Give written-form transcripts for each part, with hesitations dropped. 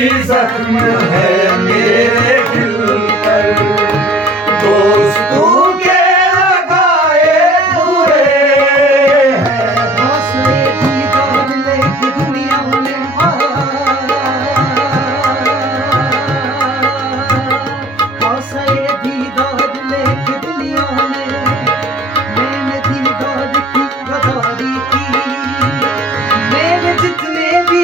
जख्म है मेरे दिल पर, दोस्तों के लगाए हुए हैं। हौसले की दौड़ लेके दुनिया में हौसले की दौड़ लेके दुनिया में मैंने दी दौड़ की गदारी की। मैंने जितने भी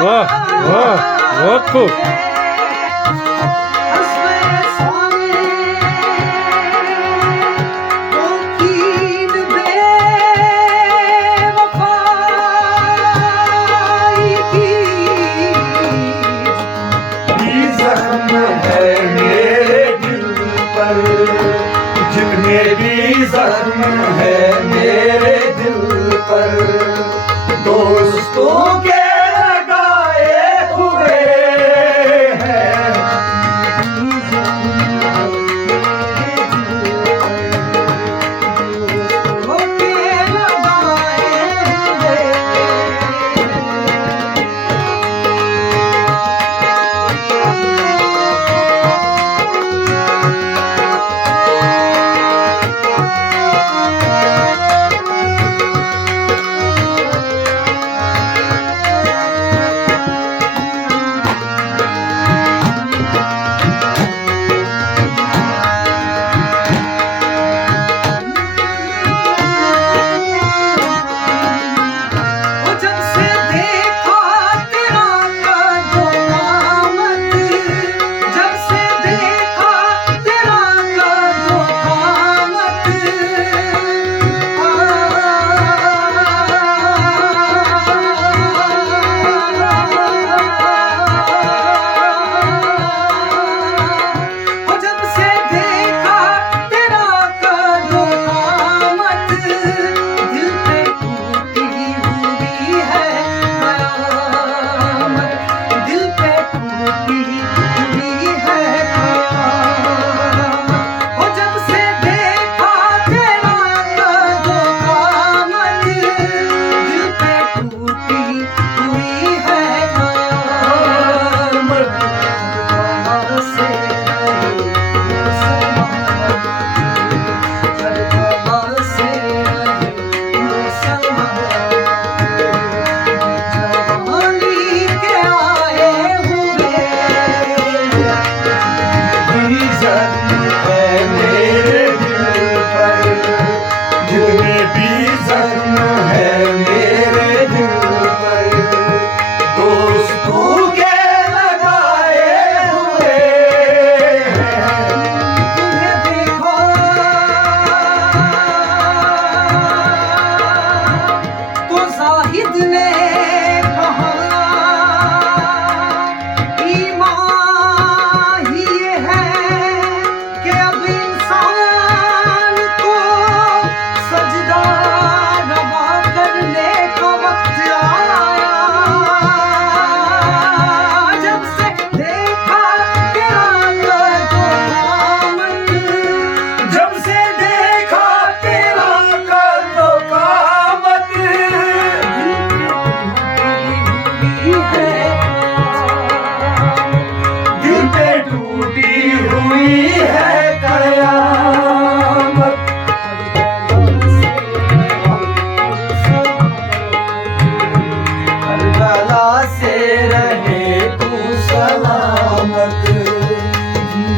वाह वाह बहुत खूब। जितने भी जख्म है मेरे दिल पर, दोस्तों के लगाए हुए हैं।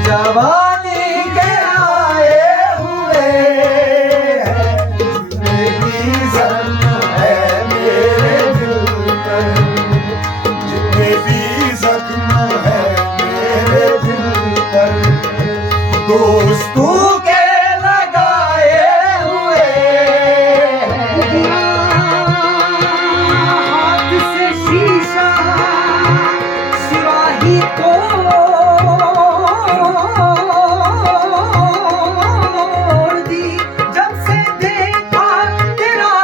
जवानी के आए हुए हैं। जितने भी जख्म है मेरे दिल पर, जितने भी जख्म है मेरे दिल पर, दोस्तों के लगाए हुए हैं। हाथ से शीशा सुराही को तोड़ दी। जब से देखा तेरा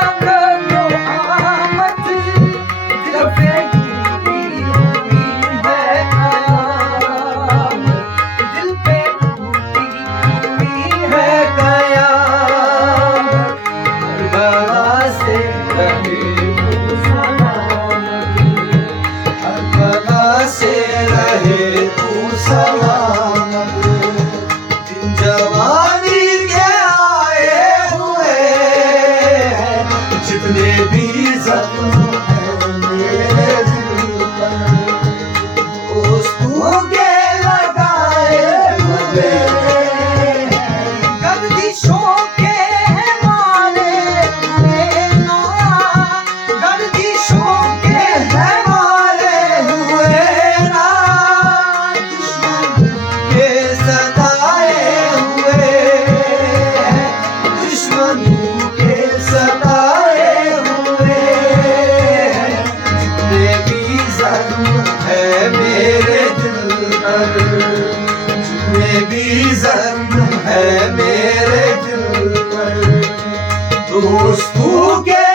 जितने भी जख्म है मेरे दिल पर, दोस्तों के लगाए हुए गर्दिशों के मारे ना, गर्दिशों के है मारे हुए ना, दुश्मन के सताए हुए, दुश्मन के सताए हुए, जितने भी जख्म है मेरे दिल पर, जितने भी जख्म है मेरे दिल पर, दोस्तों के